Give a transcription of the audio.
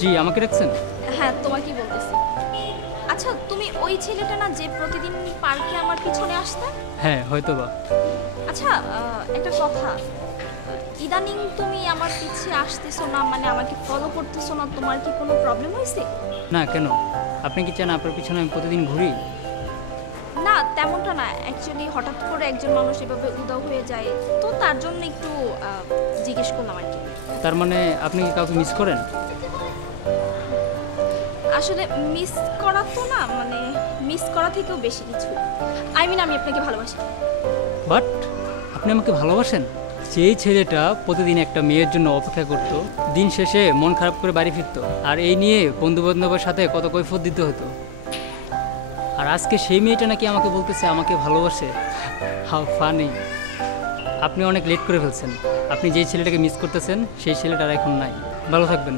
জি, আমাকে রাখছেন? হ্যাঁ, তোমাকেই বলতেছি। আচ্ছা, তুমি ওই ছেলেটা না যে প্রতিদিন পার্কে আমার পিছনে আসতে? হ্যাঁ, হয়তোবা। আচ্ছা, একটা কথা, ইদানিং তুমি আমার পিছে আসতেছো না, মানে আমাকে ফলো করতেছো না, তোমার কি কোনো প্রবলেম হয়েছে? না, কেন? আপনি কি চান আপনার পিছনে আমি প্রতিদিন ঘুরি? না, তেমনটা না, অ্যাকচুয়ালি হঠাৎ করে একজন মানুষ এভাবে উধাও হয়ে যায়, তো তার জন্য একটু জিজ্ঞেস করলাম আর কি। তার মানে আপনি কি কাউকে মিস করেন? আসলে মিস করা তো না, মানে মিস করা থেকেও বেশি কিছু। আই মিন, আমি আপনাকে ভালোবাসি। বাট আপনি আমাকে ভালোবাসেন? যেই ছেলেটা প্রতিদিন একটা মেয়ের জন্য অপেক্ষা করত, দিন শেষে মন খারাপ করে বাড়ি ফিরতো, আর এই নিয়ে বন্ধু বান্ধবের সাথে কত কৈফিয়ত দিতে হতো, আর আজকে সেই মেয়েটা নাকি আমাকে বলতেছে আমাকে ভালোবাসে। How funny! আপনি অনেক লেট করে ফেলছেন। আপনি যেই ছেলেটাকে মিস করতেছেন সেই ছেলেটার এখন নাই। ভালো থাকবেন।